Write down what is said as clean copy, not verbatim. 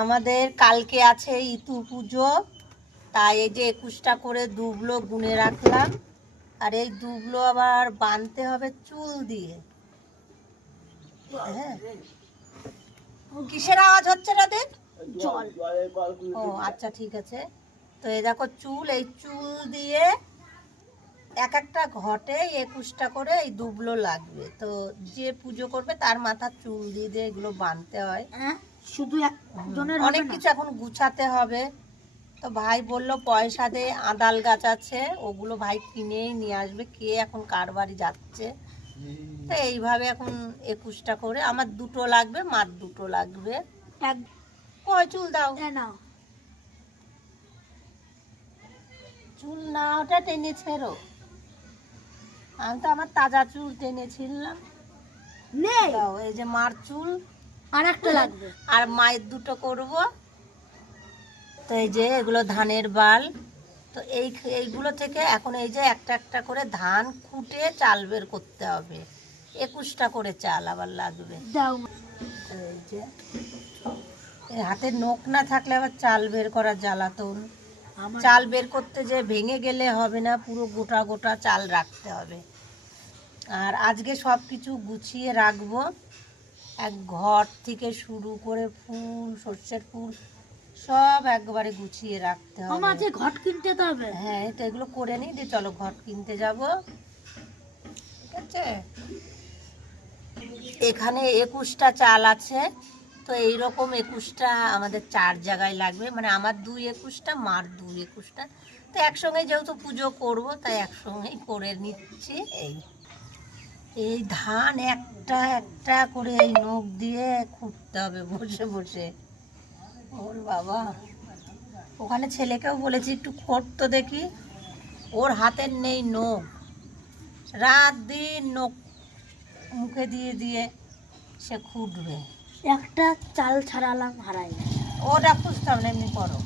আমাদের কালকে আছে ইতু পুজো, তাই এই যে 21টা করে দুবলো গুনে রাখলাম। আর এই দুবলো আবার বাঁধতে হবে চুল দিয়ে। হ্যাঁ, কিসের আওয়াজ হচ্ছে না দেখ? জল। ও আচ্ছা ঠিক আছে। তো এই দেখো চুল, এই চুল দিয়ে এক একটা ঘটে 21টা করে এই দুবলো লাগবে। তো যে পুজো করবে তার মাথার চুল দিয়ে দিয়ে এগুলো বাঁধতে হয়। শুধু অনেক কিছু এখন গুছাতে হবে। তো ভাই বললো পয়সা দে, আদাল গাছ আছে, ওগুলো ভাই কিনেই নিয়ে আসবে। কে এখন কার বাড়ি যাচ্ছে? তো এইভাবে এখন 21টা করে আমার দুটো লাগবে, মার দুটো লাগবে। কয় চুল দাও না, চুল না ওটা টেনে ছেড়ো। আমি তো আমার তাজা চুল টেনেছিলাম। দাও, এই যে মার চুল আর একটা লাগবে, আর মায়ের দুটো করব। তো এই যে এগুলো ধানের বাল। তো এইগুলো থেকে এখন এই যে একটা একটা করে ধান খুঁটে চাল বের করতে হবে। 21টা করে চাল আবার লাগবে। দাও। তো এই যে হাতে নখ না থাকলে আবার চাল বের করা জ্বালাতন। চাল বের করতে যে ভেঙে গেলে হবে না, পুরো গোটা গোটা চাল রাখতে হবে। আর আজকে সব কিছু গুছিয়ে রাখবো, এক ঘর থেকে শুরু করে ফুল, সর্ষের ফুল সব একবারে গুছিয়ে রাখতে হবে। আমাকে ঘট কিনতে তো হবে। হ্যাঁ, তো এগুলো করে নিই দিয়ে চলো ঘট কিনতে যাব। ঠিক আছে, এখানে 21টা চাল আছে। তো এইরকম 21টা আমাদের 4 জায়গায় লাগবে, মানে আমার 2 21টা, মার 2 21টা। তো একসঙ্গে যেহেতু পুজো করব তাই একসঙ্গেই করে নিচ্ছি। এই ধান একটা একটা করে এই নখ দিয়ে খুঁটতে হবে বসে বসে। ওর বাবা, ওখানে ছেলেকেও বলেছি একটু খোঁট তো দেখি। ওর হাতের নেই নখ, রাত দিন নখ মুখে দিয়ে দিয়ে সে খুঁটবে। একটা চাল ছাড়ালাম হারাই। ওটা খুঁজতাম না, এমনি করো।